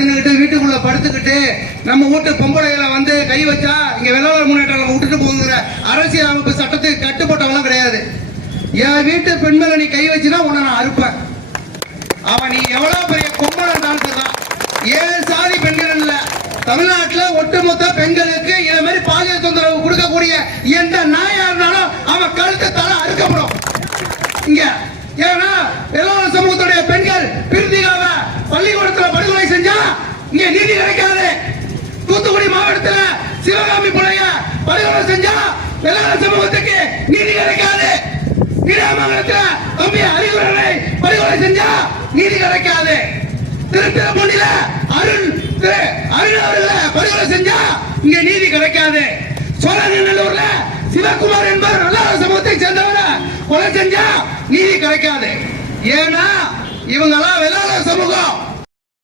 தின்னுக்கிட்டு வீட்டுக்குள்ள படுத்துக்கிட்டு நம்ம வீட்டு பொம்பளைகளை வந்து கை வச்சா இங்க வெள்ளாளர் முன்னேற்றம் விட்டுட்டு போகுங்கிற அரசியல் அமைப்பு சட்டத்துக்கு கட்டுப்பட்டவங்களாம் கிடையாது. என் வீட்டு பெண்மேல நீ கை வச்சுனா உன்னை நான் அறுப்பேன். அவன் நீ எவ்வளவு பெரிய பொம்பளை டான்சர் தான் ஏழு சாதி பெண்கள் இல்ல. தமிழ்நாட்டுல ஒட்டுமொத்த பெண்களுக்கு இதை மாதிரி பாலியல் தொந்தரவு கொடுக்கக்கூடிய எந்த நாயா இருந்தாலும் அவன் கழுத்தை தலை அறுக்கப்படும். இங்க ஏன்னா எல்லா சமூகத்துடைய பெண் இங்க நீதி கிடைக்காது தூத்துக்குடி மாவட்டத்துல சிவகாமி பிள்ளைய பரிகாரம் செஞ்சா வெள்ளாள சமூகத்துக்கு நீதி கிடைக்காது நீடாமங்கலத்துல தம்பி அறிவுரை பரிகாரம் செஞ்சா நீதி கிடைக்காது திருத்திரப்பள்ளியில அருண் திரு அருண் அவர்கள பரிகாரம் செஞ்சா இங்க நீதி கிடைக்காது. சோழநல்லூர்ல சிவகுமார் என்பவர் நல்ல சமூகத்தை சேர்ந்தவர கொலை செஞ்சா நீதி கிடைக்காது. ஏன்னா இவங்கெல்லாம் வெள்ளாள சமூகம்.